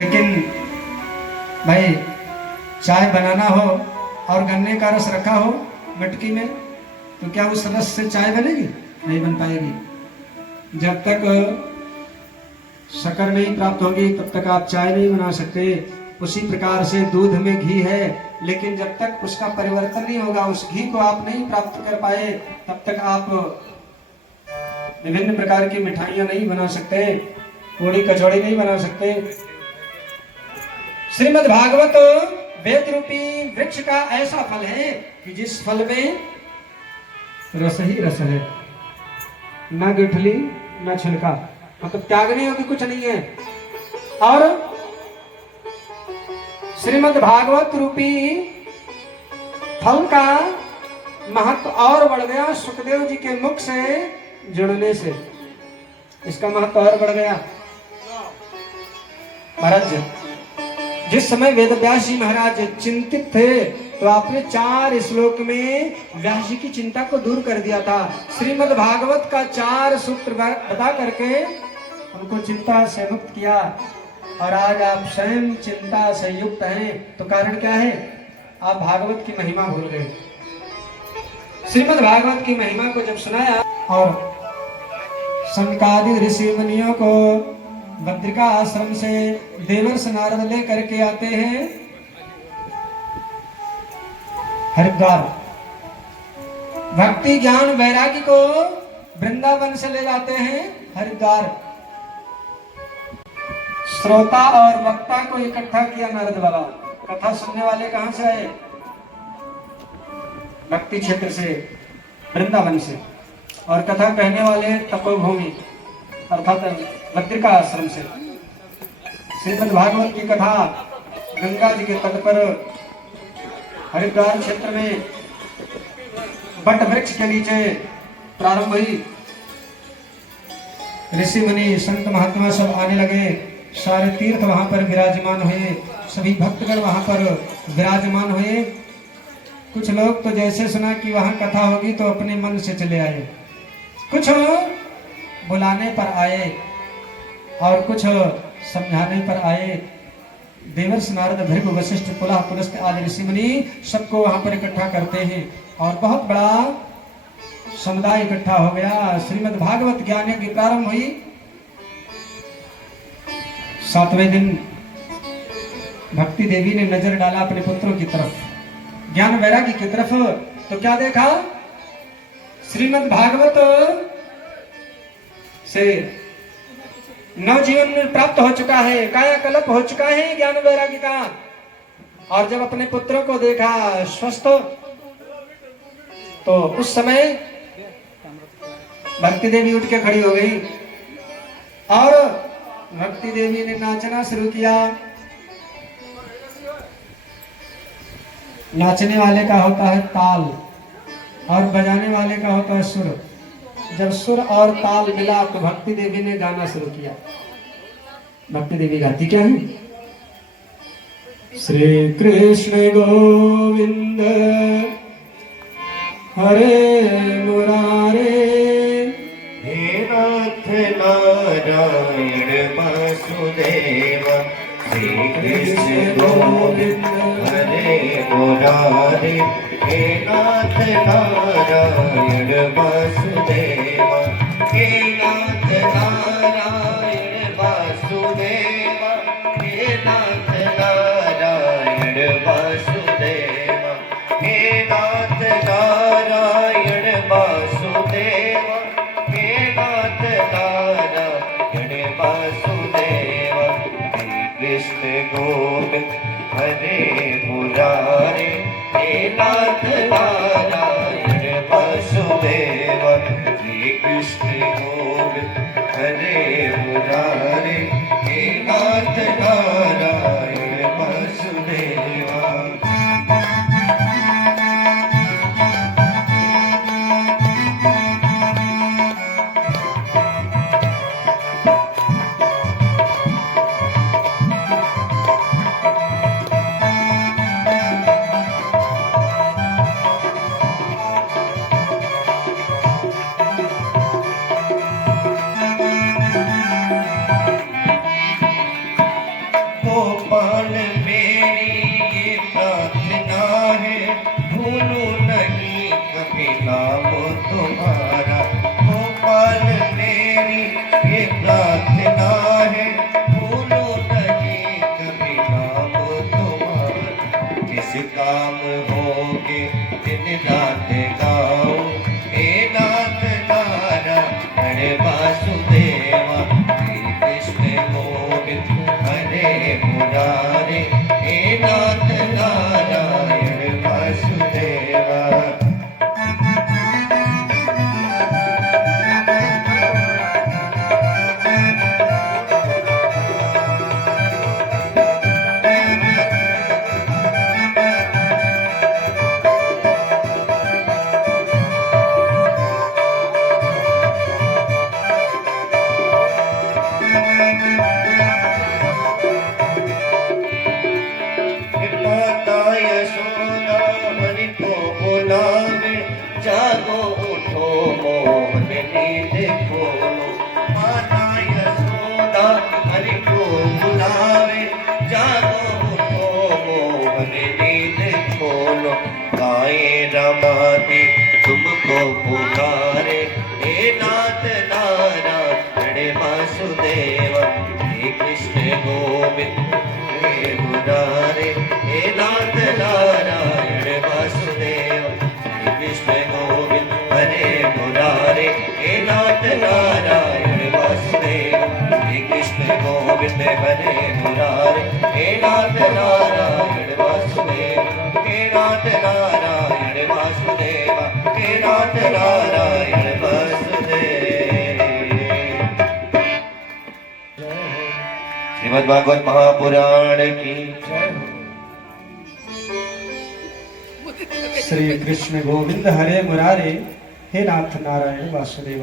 लेकिन भाई चाय बनाना हो और गन्ने का रस रखा हो मटकी में, तो क्या उस रस से चाय बनेगी? नहीं बन पाएगी। जब तक शक्कर नहीं प्राप्त होगी तब तक आप चाय नहीं बना सकते। उसी प्रकार से दूध में घी है, लेकिन जब तक उसका परिवर्तन नहीं होगा, उस घी को आप नहीं प्राप्त कर पाए, तब तक आप विभिन्न प्रकार की मिठाइयां नहीं बना सकते, पूड़ी कचौड़ी नहीं बना सकते। श्रीमद् भागवत वेद रूपी वृक्ष का ऐसा फल है कि जिस फल में रस ही रस है, न गुठली न छिलका, मतलब त्यागने योग्य कुछ नहीं है। और श्रीमद् भागवत रूपी फल का महत्व और बढ़ गया सुखदेव जी के मुख से जुड़ने से, इसका महत्व और बढ़ गया। महाराज जिस समय वेद व्यास जी महाराज चिंतित थे, तो आपने 4 श्लोक में व्यास जी की चिंता को दूर कर दिया था। श्रीमद् भागवत का 4 सूत्र बता करके उनको चिंता से मुक्त किया, और आज आप स्वयं चिंता से युक्त हैं। तो कारण क्या है? आप भागवत की महिमा भूल गए। श्रीमद् भागवत की महिमा को जब सुनाया और सनकादि ऋषि मुनियों को बद्रिका आश्रम से देवर्ष नारद ले करके आते हैं हरिद्वार, भक्ति ज्ञान वैरागी को वृंदावन से ले जाते हैं हरिद्वार। श्रोता और वक्ता को इकट्ठा किया नारद बाबा। कथा सुनने वाले कहां से आए? भक्ति क्षेत्र से, वृंदावन से, और कथा कहने वाले तपोभूमि अर्थात बद्रिका आश्रम से। श्रीमद् भागवत की कथा गंगा जी के तट पर हरिद्वार क्षेत्र में बट वृक्ष के नीचे प्रारंभ हुई। ऋषि मुनि संत महात्मा सब आने लगे, सारे तीर्थ वहां पर विराजमान हुए, सभी भक्तगण वहां पर विराजमान हुए। कुछ लोग तो जैसे सुना कि वहां कथा होगी तो अपने मन से चले आए, कुछ बुलाने पर आए और कुछ समझाने पर आए। देवर्ष नारद भृगु वशिष्ठ पुलह पुलस्त आदि ऋषि मुनि सबको वहां पर इकट्ठा करते हैं, और बहुत बड़ा समुदाय इकट्ठा हो गया। श्रीमद् भागवत ज्ञान की प्रारंभ हुई। 7वें दिन भक्ति देवी ने नजर डाला अपने पुत्रों की तरफ, ज्ञान वैरागी की तरफ, तो क्या देखा? श्रीमद् भागवत से नवजीवन प्राप्त हो चुका है, कायाकल्प हो चुका है ज्ञान वैरागी का। और जब अपने पुत्रों को देखा स्वस्थ, तो उस समय भक्ति देवी उठ के खड़ी हो गई और भक्ति देवी ने नाचना शुरू किया। नाचने वाले का होता है ताल और बजाने वाले का होता है सुर। जब सुर और ताल मिला तो भक्ति देवी ने गाना शुरू किया। भक्ति देवी गाती क्या है? श्री कृष्ण गोविंद हरे मुरारे, हे नाथ नारायण वासुदेव, श्री कृष्ण गोविंद हरे मुरारे, हे नाथ नारायण वासुदेव, हे नाथ नारायण वासुदेव, हे नाथ नारायण वासुदेव, हे नाथ नारायण वासुदेव, हे नाथ नारायण वासुदेव, श्री कृष्ण गोविंद हरे मुरारे, हे नाथ नारायण वासुदेव, श्री कृष्ण गोविंद हरे मुरारे, हे नाथ नारायण वासुदेव। गोपाल मेरी ये प्रार्थना है, भूलूं नहीं कभी नाम तुम्हारा। गोपाल मेरी ये प्रार्थना है, भूलूं नहीं कभी नाम तुम्हारा। जिस काम होगे दिन रात गाऊं, हे नाथ नारायण वासुदेवा। श्री कृष्ण गोविंद हरे मुरारे, हे नाथ नारायण वासुदेवा। माता यशोदा हरि को बुलावे, जागो उठो मोहन नींद खोलो। माता यशोदा हरि को बुलावे, जागो उठो मोहन नींद खोलो। गाए रमाती तुमको पुकारे, हे नाथ नारायण वासुदेवा। हे कृष्ण गोविंद हे मुरारे, हे नाथ नारायण वासुदेव। श्री कृष्ण गोविंद हरे मुरारे, हे नाथ नारायण वासुदेव। श्री कृष्ण गोविंद हरे मुरारे, हे नाथ नारायण वासुदेव। हे नाथ नारायण वासुदेव, हे नाथ नारायण वासुदेव। श्रीमद् भागवत महापुराण की श्री कृष्ण गोविंद हरे मुरारे, हे नाथ नारायण वासुदेव।